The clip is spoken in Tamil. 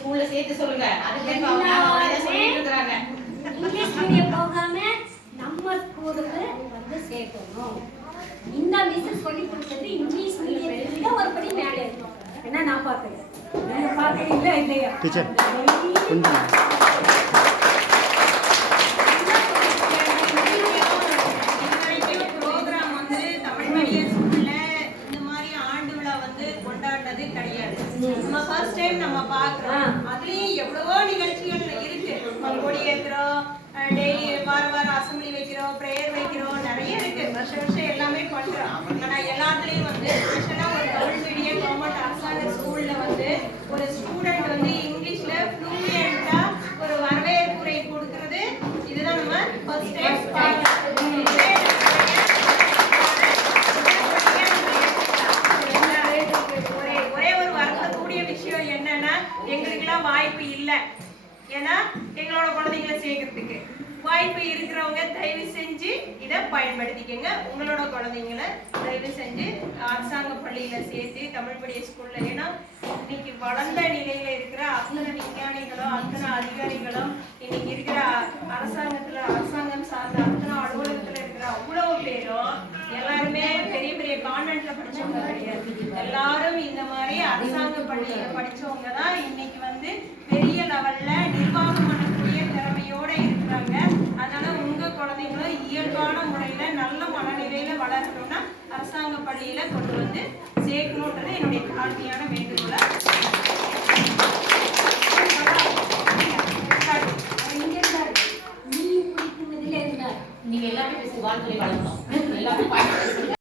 ஸ்கூல்ல சேர்த்து சொல்லுங்க. அதுக்கு அவங்க அப்படியே சொல்லிட்டு இருக்காங்க. இங்கிலீஷ் மீடியம் போகாம நம்ம ஸ்கூலுக்கு வந்து சேர்க்கணும். இந்த மிஸ் சொல்லி கொடுத்தது இங்கிலீஷ் மீடியத்துல ஒரு படி மேலே இருக்கும். என்ன நான் பார்க்குறேன், நீங்க பார்க்குறீங்களா இல்லையா டீச்சர்? கொஞ்சம் நம்ம ஃபர்ஸ்ட் டைம் நம்ம பார்க்குறோம். அதுலயும் எவ்வளவோ நிகழ்ச்சிகள் இருக்கு. கொடி ஏத்துறோம், டெய்லி வாரம் அசம்பிளி வைக்கிறோம், ப்ரேயர் வைக்கிறோம், நிறைய இருக்கு. வருஷம் எல்லாமே பண்றோம். ஆனா எல்லாத்துலயும் வந்து ஸ்பெஷலா ஒரு தமிழ் மீடியம் கவர்மெண்ட் அரசாங்க ஸ்கூல்ல வந்து ஒரு ஸ்டூடெண்ட் வந்து இங்கிலீஷ்ல ஃப்ளூயண்டா ஒரு வரவேற்புரை கொடுக்கறது இதுதான் நம்ம ஃபர்ஸ்ட் டைம் பார்க்கிறோம். எங்களுக்கெல்லாம் வாய்ப்பு இல்லை. ஏன்னா எங்களோட குழந்தைங்களை சேர்க்கறதுக்கு வாய்ப்பு இருக்கிறவங்க தயவு செஞ்சு இதை பயன்படுத்திக்கங்க. உங்களோட குழந்தைங்களை தயவு செஞ்சு அரசாங்க பள்ளியில சேர்த்து தமிழ் மீடியம் ஸ்கூல்ல. ஏன்னா இன்னைக்கு வளர்ந்த நிலையில இருக்கிற அத்தனை விஞ்ஞானிகளும் அத்தனை அதிகாரிகளும் இன்னைக்கு இருக்கிற அரசாங்கம் சார்ந்த அத்தனை அலுவலகத்துல இருக்கிற அவ்வளவு பேரும் எல்லாருமே பெரிய பெரிய கான்வென்ட்ல படிச்சவங்க கிடையாது. எல்லாரும் இந்த மாதிரி அரசாங்க பள்ளியில படிச்சவங்க தான் இன்னைக்கு வந்து பெரிய லெவல்ல நிர்வாகம் பண்ணக்கூடிய திறமையோட இருக்கிறாங்க. அதனால உங்க குழந்தைங்களும் இயல்பான முறையில நல்ல மனநிலையில வளரணும்னா அரசாங்க பள்ளியில கொண்டு வந்து சேர்க்கணுன்றது என்னுடைய தாழ்மையான வேண்டுகோள. நீங்க எல்லாமே பேசி வாழ்க்கை வளர்க்கணும். எல்லாமே